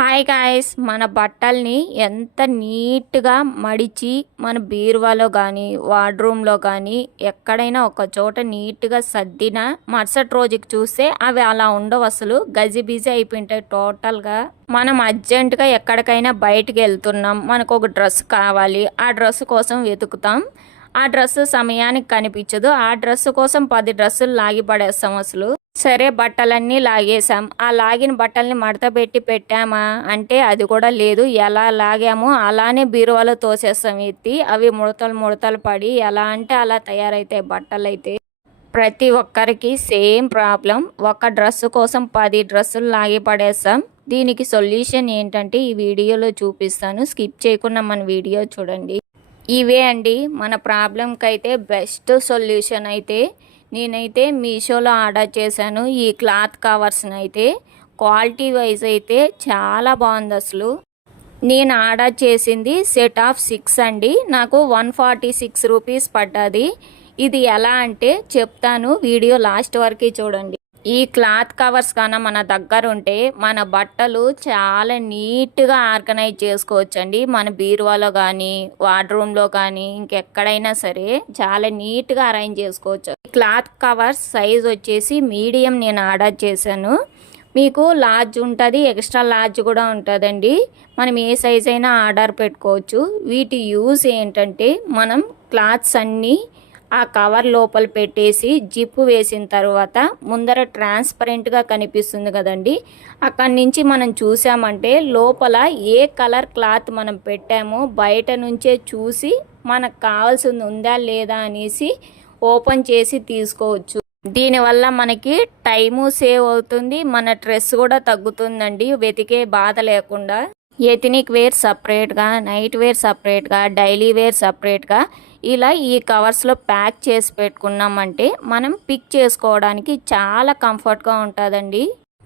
Hi guys, మన బట్టల్ని ఎంత నీట్గా మడిచి మన బీరువాలో కానీ వార్డ్రూమ్లో కానీ ఎక్కడైనా ఒక చోట నీట్గా సర్దిన మరుసటి రోజుకి చూస్తే అవి అలా ఉండవు. అసలు గజిబిజి అయిపోయింటాయి టోటల్గా. మనం అర్జెంటుగా ఎక్కడికైనా బయటికి వెళ్తున్నాం, మనకు ఒక డ్రెస్ కావాలి, ఆ డ్రెస్ కోసం వెతుకుతాం. ఆ డ్రెస్ సమయానికి కనిపించదు. ఆ డ్రెస్ కోసం 10 డ్రెస్సులు లాగి పడేస్తాం. అసలు సరే బట్టలన్నీ లాగేసాం, ఆ లాగిన బట్టల్ని మడత పెట్టి పెట్టామా అంటే అది కూడా లేదు. ఎలా లాగామో అలానే బీరువాలో తోసేస్తాం ఎత్తి. అవి ముడతలు పడి ఎలా అంటే అలా తయారైతాయి బట్టలు. అయితే ప్రతి ఒక్కరికి సేమ్ ప్రాబ్లం. ఒక డ్రెస్ కోసం 10 డ్రెస్సులు లాగి పడేస్తాం. దీనికి సొల్యూషన్ ఏంటంటే ఈ వీడియోలో చూపిస్తాను, స్కిప్ చేయకుండా మన వీడియో చూడండి. ఇవే అండి మన ప్రాబ్లంకి అయితే బెస్ట్ సొల్యూషన్. అయితే నేనైతే మీషోలో ఆర్డర్ చేశాను ఈ క్లాత్ కవర్స్ని. అయితే క్వాలిటీ వైజ్ అయితే చాలా బాగుంది. అసలు నేను ఆర్డర్ చేసింది సెట్ ఆఫ్ 6 అండి. నాకు 146 రూపీస్ పడ్డది. ఇది ఎలా అంటే చెప్తాను, వీడియో లాస్ట్ వరకు చూడండి. ఈ క్లాత్ కవర్స్ కన్నా మన దగ్గర ఉంటే మన బట్టలు చాలా నీట్గా ఆర్గనైజ్ చేసుకోవచ్చండి. మన బీరువాలో కానీ వార్డ్రూమ్లో కానీ ఇంకెక్కడైనా సరే చాలా నీట్గా అరేంజ్ చేసుకోవచ్చు. క్లాత్ కవర్స్ సైజ్ వచ్చేసి మీడియం నేను ఆర్డర్ చేశాను. మీకు లార్జ్ ఉంటుంది, ఎక్స్ట్రా లార్జ్ కూడా ఉంటుందండి. మనం ఏ సైజ్ అయినా ఆర్డర్ పెట్టుకోవచ్చు. వీటి యూజ్ ఏంటంటే మనం క్లాత్స్ అన్నీ ఆ కవర్ లోపల పెట్టేసి జిప్పు వేసిన తర్వాత ముందర ట్రాన్స్పరెంట్గా కనిపిస్తుంది కదండి. అక్కడి నుంచి మనం చూసామంటే లోపల ఏ కలర్ క్లాత్ మనం పెట్టామో బయట నుంచే చూసి మనకు కావాల్సింది ఉందా లేదా అనేసి ఓపెన్ చేసి తీసుకోవచ్చు. దీనివల్ల మనకి టైము సేవ్ అవుతుంది, మన స్ట్రెస్ కూడా తగ్గుతుందండి, వెతికే బాధ లేకుండా. ఎథనిక్ వేర్ సపరేట్గా, నైట్ వేర్ సపరేట్గా, డైలీ వేర్ సపరేట్గా ఇలా ఈ కవర్స్లో ప్యాక్ చేసి పెట్టుకున్నామంటే మనం పిక్ చేసుకోవడానికి చాలా కంఫర్ట్గా ఉంటుందండి.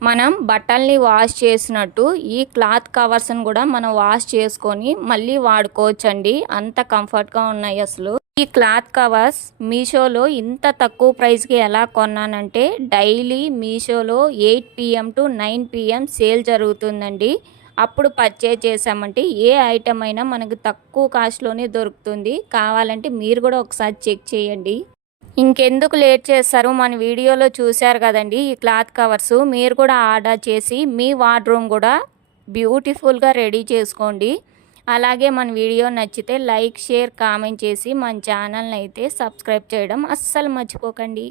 మనం బట్టల్ని వాష్ చేసినట్టు ఈ క్లాత్ కవర్స్ని కూడా మనం వాష్ చేసుకొని మళ్ళీ వాడుకోవచ్చండి. అంత కంఫర్ట్గా ఉన్నాయి. అసలు ఈ క్లాత్ కవర్స్ మీషోలో ఇంత తక్కువ ప్రైస్కి ఎలా కొన్నానంటే డైలీ మీషోలో 8 PM to 9 PM సేల్ జరుగుతుందండి. అప్పుడు పర్చేజ్ చేసామంటే ఏ ఐటమ్ అయినా మనకు తక్కువ కాస్ట్లోనే దొరుకుతుంది. కావాలంటే మీరు కూడా ఒకసారి చెక్ చేయండి. ఇంకెందుకు లేట్ చేస్తారు, మన వీడియోలో చూశారు కదండి ఈ క్లాత్ కవర్స్. మీరు కూడా ఆర్డర్ చేసి మీ వార్డ్రూమ్ కూడా బ్యూటిఫుల్గా రెడీ చేసుకోండి. అలాగే మన వీడియో నచ్చితే లైక్, షేర్, కామెంట్ చేసి మన ఛానల్ని అయితే సబ్స్క్రైబ్ చేయడం అస్సలు మర్చిపోకండి.